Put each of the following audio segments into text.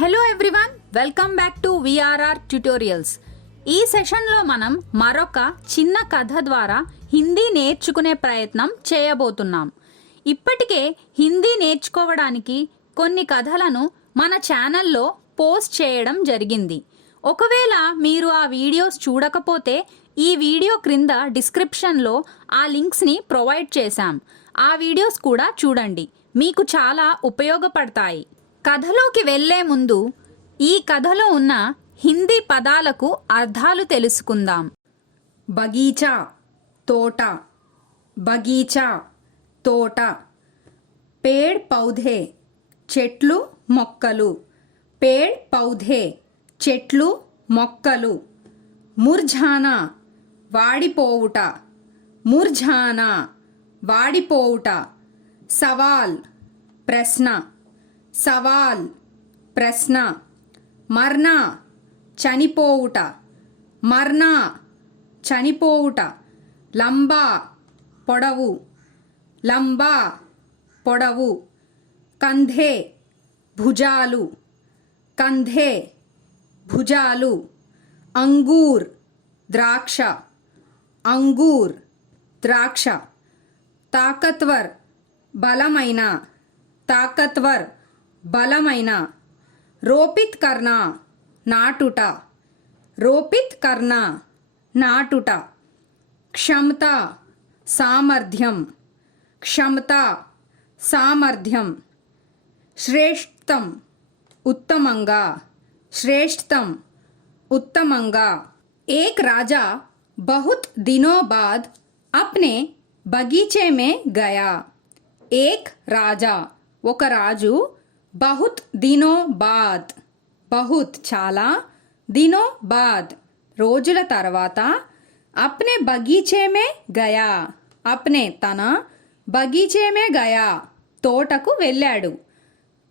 Hello everyone, welcome back to VRR tutorials. ఈ సెషన్లో మనం మరొక చిన్న కథ ద్వారా హిందీ నేర్చుకునే ప్రయత్నం చేయబోతున్నాం. ఇప్పటికే హిందీ నేర్చుకోవడానికి కొన్ని కథలను మన ఛానల్లో పోస్ట్ చేయడం జరిగింది. ఒకవేళ మీరు ఆ వీడియోస్ చూడకపోతే ఈ వీడియో క్రింద డిస్క్రిప్షన్లో ఆ లింక్స్ని ప్రొవైడ్ చేశాం. ఆ వీడియోస్ కూడా చూడండి, మీకు చాలా ఉపయోగపడతాయి. కథలోకి వెళ్లే ముందు ఈ కథలో ఉన్న హిందీ పదాలకు అర్థాలు తెలుసుకుందాం. బగీచా, తోట. బగీచా, తోట. పేడ్ పౌధే, చెట్లు మొక్కలు. పేడ్ పౌధే, చెట్లు మొక్కలు. ముర్ఝానా, వాడిపోవుట. ముర్ఝానా, వాడిపోవుట. సవాల్, ప్రశ్న. సవాల్, ప్రశ్న. మర్నా, చనిపోవుట. మర్నా, చనిపోవుట. లంబా, పొడవు. లంబా, పొడవు. కంధే, భుజాలు. కంధే, భుజాలు. అంగూర్, ద్రాక్ష. అంగూర్, ద్రాక్ష. తాకత్వర్, బలమైన. తాకత్వర్, బలమైన. రోపిత్ కర్నా, నాటుట. రోపిత్ కర్నా, నాటుట. క్షమత, సామర్థ్యం. క్షమత, సామర్థ్యం. శ్రేష్ఠం, ఉత్తమంగా. శ్రేష్ఠం, उत्तमंगा. एक राजा बहुत दिनों बाद अपने बगीचे में गया. एक राजा, ఒక రాజు. बहुत दिनों बाद, बहुत చాలా, दिनों बाद రోజుల తర్వాత. अपने बगीचे में गया, अपने తన, बगीचे में गया తోటకు వెళ్ళాడు.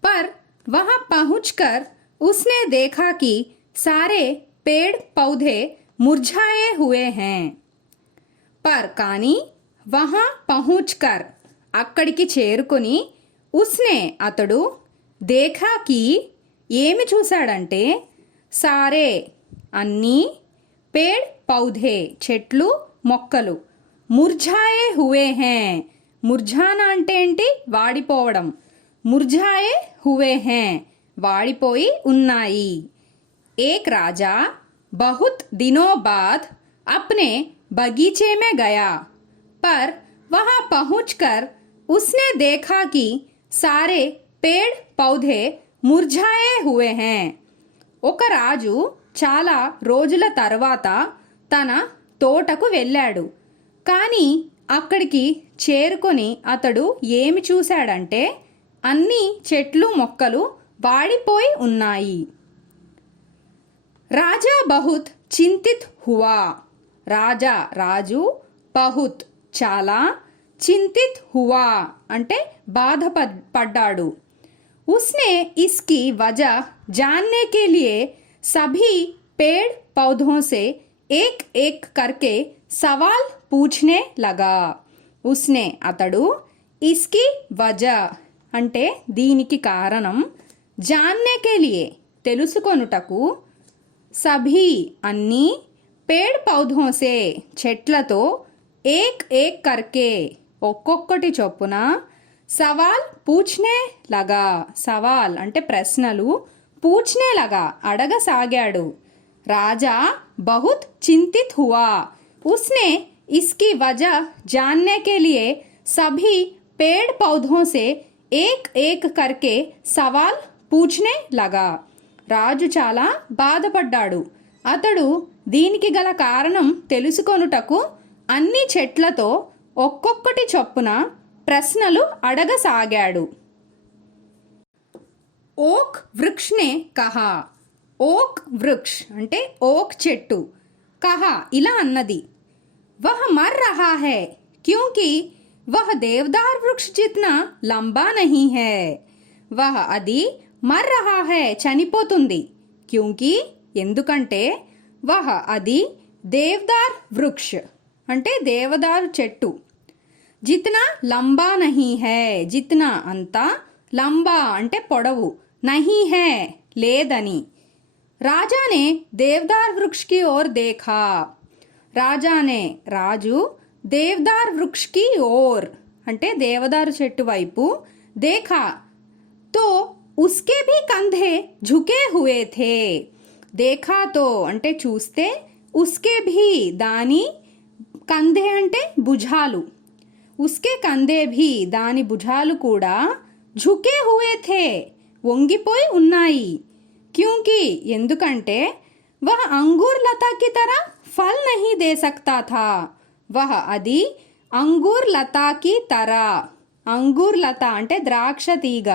पर वहां पहुंचकर उसने देखा कि सारे पेड़ पौधे मुरझाए हुए हैं. पर కానీ वहां पहुंचकर అక్కడికి చేరుకొని ఉస్నే అతడు దేఖా కి ఏమి చూశాడంటే సారే అన్నీ, పేడ్ పౌధే చెట్లు మొక్కలు, ముర్ఝాయే హువే హే. ముర్ఝానా అంటే ఏంటి? వాడిపోవడం. ముర్ఝాయే హువే హే, వాడిపోయి ఉన్నాయి. एक राजा बहुत दिनों बाद अपने बगीचे में गया, पर वहां पहुंचकर उसने देखा कि सारे पेड़ पौधे मुरझाए हुए हैं. ఒక రాజు చాలా రోజుల తర్వాత తన తోటకు వెళ్ళాడు. కానీ అక్కడికి చేరుకొని అతడు ఏమి చూశాడంటే అన్ని చెట్లు మొక్కలు వాడిపోయి ఉన్నాయి. రాజా బహుత్ చింతిత్ హువా. రాజా రాజు, బహుత్ చాలా, చింతిత్ హువా అంటే బాధపడ్డాడు. उसने इसकी वजह जानने के लिए सभी पेड़ पौधों से एक एक करके सवाल पूछने लगा. उसने అతడు इसकी वजह అంటే దీనికి కారణం, जानने के लिए తెలుసుకొనుటకు, సభీ అన్నీ, పేడ్ పౌధోं से చెట్లతో, ఏక్ ఏక్ కర్కే ఒక్కొక్కటి చొప్పున, సవాల్ పూచ్నే లగా సవాల్ అంటే ప్రశ్నలు, పూచ్నే లగా అడగసాగాడు. రాజా బహుత్ చింతిత్ హువా. उसने इसकी वजह जानने के लिए सभी पेड़ पौधों से एक एक करके सवाल पूछने लगा. రాజు చాలా బాధపడ్డాడు. అతడు దీనికి గల కారణం తెలుసుకొనుటకు అన్ని చెట్లతో ఒక్కొక్కటి చొప్పున ప్రశ్నలు అడగసాగాడు. ఓక్ వృక్షనే కహా. ఓక్ వృక్ష్ అంటే ఓక్ చెట్టు. కహా ఇలా అన్నది. వహ్ మర్ రహా హై క్యూంకి వహ్ దేవదార్ వృక్ష్ జిత్నా లంబా నహీ హై. వహ్ అది మర్ రహా హై చనిపోతుంది. క్యూంకి ఎందుకంటే, వహ్ అది దేవదార్ వృక్ష్ అంటే దేవదారు చెట్టు. జిత్నా లంబా నహీ హై, జిత్నా అంతా, లంబా అంటే పొడవు, నహీ హై లేదని. राजा ने देवदार वृक्ष की ओर देखा. राजा ने రాజు దేవదార్ వృక్ష కి ఓర్ అంటే దేవదారు చెట్టు వైపు देखा तो उसके भी कंधे झुके हुए थे. देखा तो అంటే చూస్తే उसके भी దాని కంధే అంటే భుజాలు, उसके కంధే भी దాని భుజాలు కూడా झुके हुए थे వంగిపోయి ఉన్నాయి. क्योंकि ఎందుకంటే वह अंगूर लता की तरह फल नहीं दे सकता था. वह అది अंगूर लता की तरह, अंगूर लता అంటే ద్రాక్ష తీగ,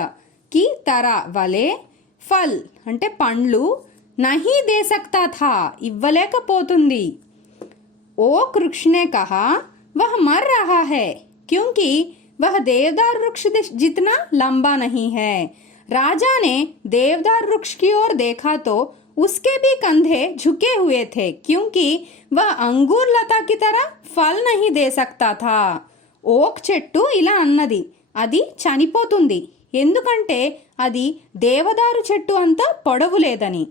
की तरह వలె, ఫల్ అంటే పండ్లు, नहीं दे सकता था ఇవ్వలేకపోతుంది. ओक वृक्ष ने कहा वह मर रहा है क्योंकि वह देवदार वृक्ष जितना लंबा नहीं है. राजा ने देवदार वृक्ष की ओर देखा तो उसके भी कंधे झुके हुए थे क्योंकि वह अंगूर लता की तरह फल नहीं दे सकता था. ఓక్ చెట్టు ఇలా అన్నది, అది చనిపోతుంది ఎందుకంటే అది దేవదారు చెట్టు అంత పొడవు లేదని.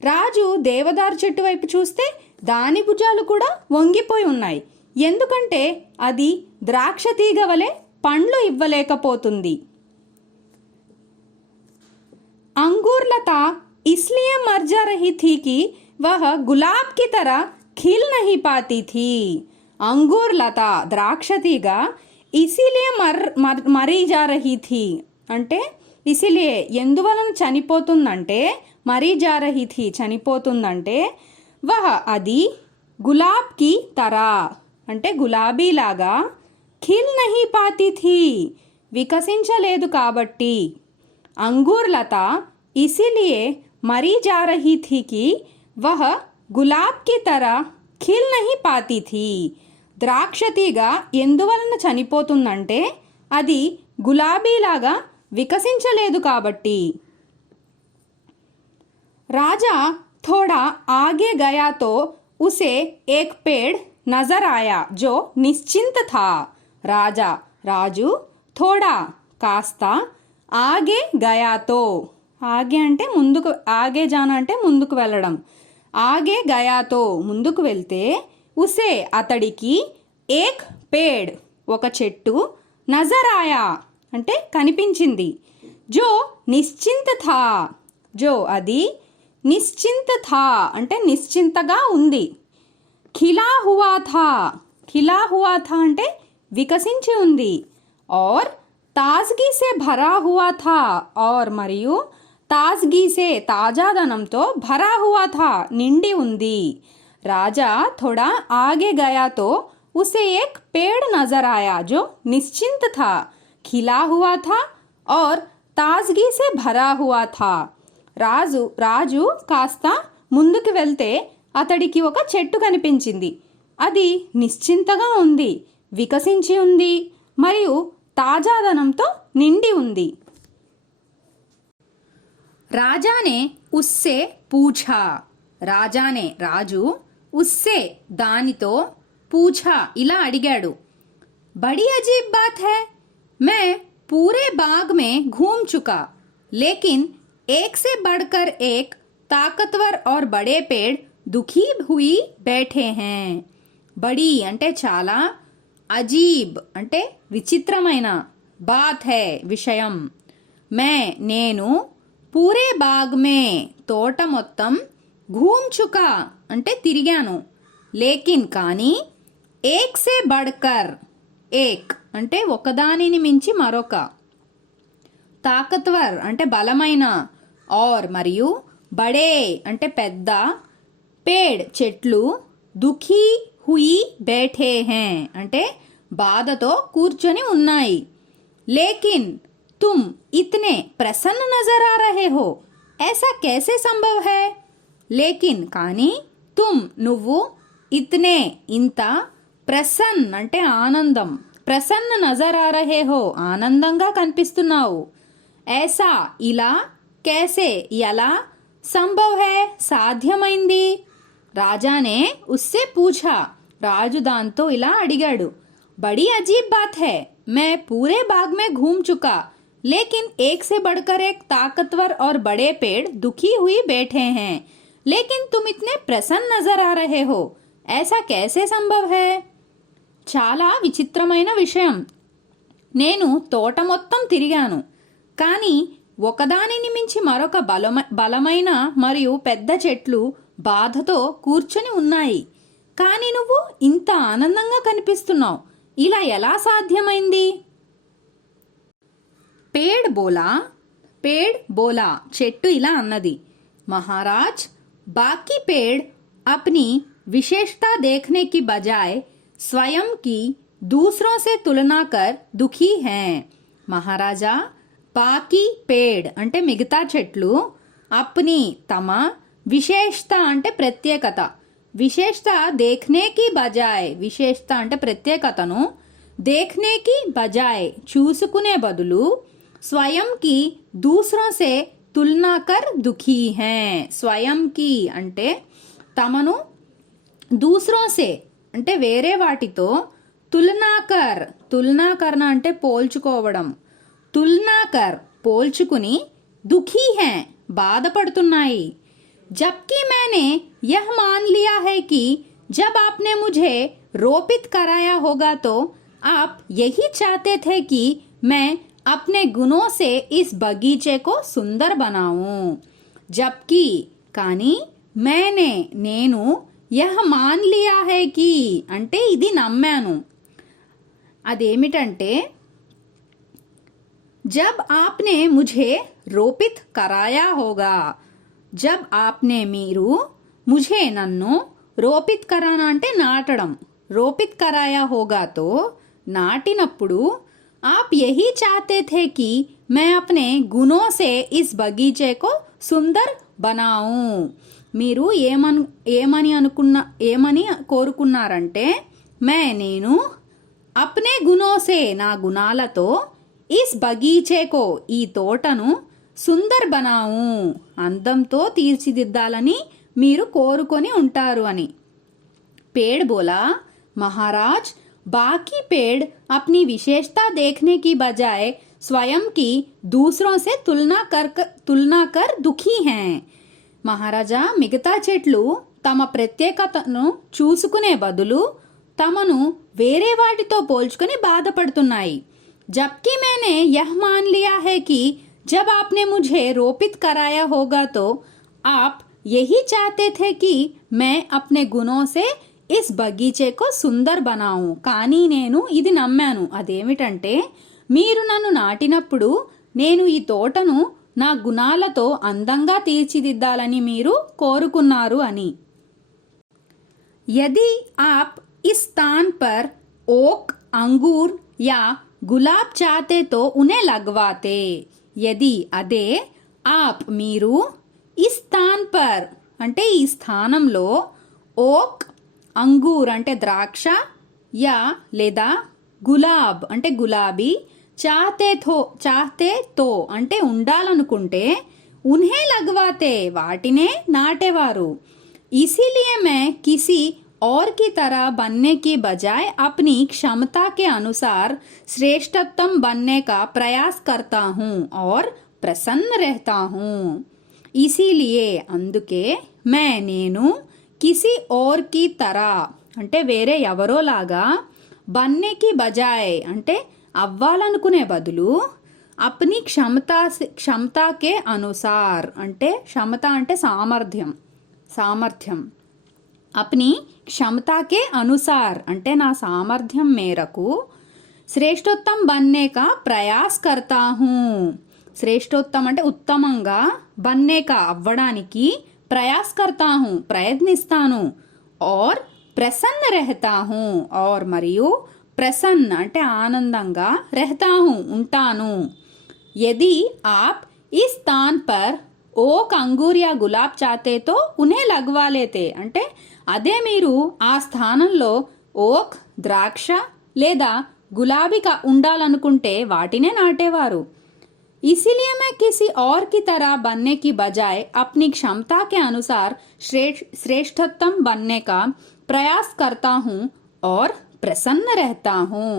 రాజు దేవదారు చెట్టు వైపు చూస్తే దాని భుజాలు కూడా వంగిపోయి ఉన్నాయి ఎందుకంటే అది ద్రాక్ష తీగ వలె పండ్లు ఇవ్వలేకపోతుంది. अंगूर लता इसलिए मर जा रही थी कि वह गुलाब की तरह खिल नहीं पाती थी. अंगूर लता ద్రాక్ష తీగ इसीलिए మరీ जा रही थी అంటే ఇసిలియే ఎందువలన చనిపోతుందంటే, మరీ जा रही थी చనిపోతుందంటే, వహ అది గులాబ్ కి తరా అంటే గులాబీలాగా, ఖిల్ నహీ పాతి థీ వికసించలేదు కాబట్టి. अंगूर लता इसीलिए मरी जा रही थी कि वह गुलाब की तरह खिल नहीं पाती थी. ద్రాక్ష తీగ ఎందువలన చనిపోతుందంటే అది గులాబీలాగా వికసించలేదు కాబట్టి. राजा थोड़ा आगे गया तो उसे एक पेड़ नजर आया जो निश्चिंत था. राजा రాజు थोड़ा కాస్త, ఆగే గయాతో ఆగే అంటే ముందుకు, ఆగే జానా అంటే ముందుకు వెళ్ళడం, ఆగే గయాతో ముందుకు వెళ్తే, ఉసే అతడికి, ఏక్ పేడ్ ఒక చెట్టు, నజర్ ఆయా అంటే కనిపించింది, జో నిశ్చింత్ థా జో అది, నిశ్చింత్ థా అంటే నిశ్చింతగా ఉంది, ఖిలా హువా థా ఖిలా హువా థా అంటే వికసించి ఉంది, और ताजगी से भरा हुआ था और మరియు ताजगी से తాజాదనంతో भरा हुआ था నిండి ఉంది. राजा थोड़ा आगे गया तो उसे एक पेड़ नजर आया जो निश्चिंत था, खिला हुआ था और ताजगी से भरा हुआ था. రాజు కాస్త ముందుకు వెళ్తే అతడికి ఒక చెట్టు కనిపించింది, అది నిశ్చింతగా ఉంది, వికసించి ఉంది మరియు తాజాదనంతో నిండి ఉంది. రాజానే ఉస్సే పూఛా రాజానే రాజు, ఉస్సే దానితో, పూఛా ఇలా అడిగాడు. బड़ी अजीब बात है, मैं पूरे बाग में घूम चुका लेकिन एक से बढ़कर एक ताकतवर और बड़े पेड़ दुखी हुई बैठे हैं. బడి అంటే చాలా, అజీబ్ అంటే విచిత్రమైన, బాత్ హై విషయం, మే నేను, పూరే బాగ్ మే తోట మొత్తం, ఘూమ్ చుకా అంటే తిరిగాను, లేకిన్ కానీ, ఏక్ సే బడ్కర్ ఏక్ అంటే ఒకదానిని మించి మరొక, తాకత్వర్ అంటే బలమైన, और మరియు, బడే అంటే పెద్ద, పేడ్ చెట్లు, దుఖీ హుయి బైఠే హై అంటే బాధతో కూర్చొని ఉన్నాయి. లేకిన్ తుమ్ ఇతనే ప్రసన్న నజర్ ఆ రహే హో, ऐसा कैसे संभव है. లేకిన్ కానీ, తుమ్ నువ్వు, ఇతనే ఇంత, ప్రసన్ అంటే ఆనందం, ప్రసన్న నజర్ ఆ రహే హో ఆనందంగా కనిపిస్తున్నావు, ऐसा ఇలా, कैसे ఎలా, సంభవ్ హై సాధ్యమైంది. రాజానే ఉస్సే పూఛా రాజు దాంతో ఇలా అడిగాడు. బड़ी अजीब बात है, मैं पूरे बाग में घूम चुका लेकिन एक से बढ़कर एक ताकतवर और बड़े पेड़ दुखी हुई बैठे हैं। लेकिन तुम इतने प्रसन्न नजर आ रहे हो, ऐसा कैसे संभव है? చాలా విచిత్రమైన విషయం. నేను తోట మొత్తం తిరిగాను, కానీ ఒకదానిని మించి మరొక బలమైన మరియు పెద్ద చెట్లు బాధతో కూర్చొని ఉన్నాయి. కానీ నువ్వు ఇంత ఆనందంగా కనిపిస్తున్నావు. ఇలా ఎలా సాధ్యమైంది? पेड़ बोला చెట్టు ఇలా అన్నది, महाराज बाकी पेड़ अपनी विशेषता देखने की बजाय स्वयं की दूसरों से तुलना कर दुखी हैं. మహారాజా బాకీ పేడ్ అంటే మిగతా చెట్లు, అప్ని తమ, విశేషత అంటే ప్రత్యేకత, విశేషత దేఖ్నేకి బజాయ్, విశేషత అంటే ప్రత్యేకతను, దేఖ్నేకి బజాయ్ చూసుకునే బదులు, స్వయంకి దూసరోं से तुलना कर दुखी हैं. స్వయంకి అంటే తమను, దూసరోं से అంటే వేరే వాటితో, తులనాకర్, తులనాకరణ అంటే పోల్చుకోవడం, తులనాకర్ పోల్చుకుని, దుఖీ హై బాధపడుతున్నాయి. जबकि मैंने यह मान लिया है कि जब आपने मुझे रोपित कराया होगा तो आप यही चाहते थे कि मैं अपने गुणों से इस बगीचे को सुंदर बनाऊं. जबकि కానీ मैंने నేను, यह मान लिया है कि అంటే ఇది నమ్మాను. అదేమిటంటే जब आपने मुझे रोपित कराया होगा, जब आपने మీరు, मुझे నన్ను, రోపిత్ కరానా అంటే నాటడం, రోపిత్ కరాయా హోగాతో నాటినప్పుడు, आप यही चाहते थे कि मैं अपने गुणों से इस बगीचे को सुंदर बनाऊं. మీరు ఏమని కోరుకున్నారంటే, నేను అప్నే గుణో సే నా గుణాలతో, ఇస్ బగీచేకో ఈ తోటను, సుందర్ బనావు అందంతో తీర్చిదిద్దాలని మీరు కోరుకొని ఉంటారు అని. पेड़ बोला, महाराज बाकी पेड़ अपनी विशेषता देखने की बजाय स्वयं की दूसरों से तुलना कर दुखी हैं. మహారాజా మిగతా చెట్లు తమ ప్రత్యేకతను చూసుకునే బదులు తమను వేరే వాటితో పోల్చుకొని బాధపడుతున్నాయి. जबकि मैंने यह मान लिया है कि जब आपने मुझे रोपित कराया होगा तो आप यही चाहते थे कि मैं अपने गुणों से इस बगीचे को सुंदर बनाऊं. కానీ నేను ఇది నమ్మాను. అదేమిటంటే మీరు నన్ను నాటినప్పుడు నేను ఈ తోటను నా గుణాలతో అందంగా తీర్చిదిద్దాలని మీరు కోరుకున్నారు అని. यदि आप इस स्थान पर ओक, अंगूर या गुलाब चाहते तो उन्हें लगवाते. यदि అదే, आप మీరు, इस स्थान पर అంటే ఈ స్థానంలో, ఓక్ అంగూర్ అంటే ద్రాక్ష, యా లేదా గులాబ్ అంటే గులాబీ, చాహతే తో అంటే ఉండాలనుకుంటే, ఉన్హే లగ్వాతే వాటినే నాటేవారు. इसीलिए मैं किसी और की तरह बनने की बजाय अपनी क्षमता के अनुसार श्रेष्ठतम बनने का प्रयास करता हूँ और प्रसन्न रहता हूँ. इसीलिए అందుకే నేను కిసి ఓర్ కి తరా అంటే వేరే ఎవరోలాగా, బన్నేకి బజాయ్ అంటే అవ్వాలనుకునే బదులు, అప్ని క్షమతాకే అనుసార్ అంటే క్షమత అంటే సామర్థ్యం, అప్ని క్షమతాకే అనుసార్ అంటే నా సామర్థ్యం మేరకు, శ్రేష్టోత్తం బన్నేకా ప్రయాస్ కర్తా హూ, శ్రేష్టోత్తం అంటే ఉత్తమంగా, బన్నేకా అవ్వడానికి, ప్రయాస్ కర్తా హూ ప్రయత్నిస్తాను, और ప్రసన్న रहता हूँ और మరియు ప్రసన్న అంటే ఆనందంగా, रहता हूँ ఉంటాను. यदि आप इस स्थान पर ఓక్, అంగూర్ యా గులాబ్ చాతే తో ఉన్హే లగ్వా లేతే అంటే అదే మీరు ఆ స్థానంలో ఓక్, ద్రాక్ష లేదా గులాబీగా ఉండాలనుకుంటే వాటినే నాటేవారు. इसीलिए मैं किसी और की तरह बनने की बजाय अपनी क्षमता के अनुसार श्रेष्ठतम बनने का प्रयास करता हूँ और प्रसन्न रहता हूँ.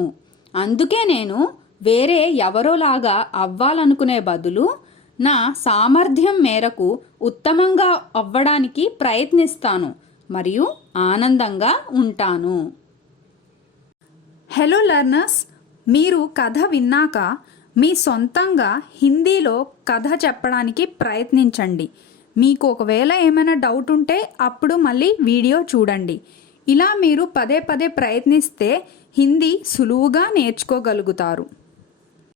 అందుకే నేను వేరే ఎవరోలాగా అవ్వాలనుకునే బదులు నా సామర్థ్యం మేరకు ఉత్తమంగా అవ్వడానికి ప్రయత్నిస్తాను మరియు ఆనందంగా ఉంటాను. హలో లెర్నర్స్, మీరు కథ విన్నాక మీ సొంతంగా హిందీలో కథ చెప్పడానికి ప్రయత్నించండి. మీకు ఒకవేళ ఏమైనా డౌట్ ఉంటే అప్పుడు మళ్ళీ వీడియో చూడండి. ఇలా మీరు పదే పదే ప్రయత్నిస్తే హిందీ సులువుగా నేర్చుకోగలుగుతారు.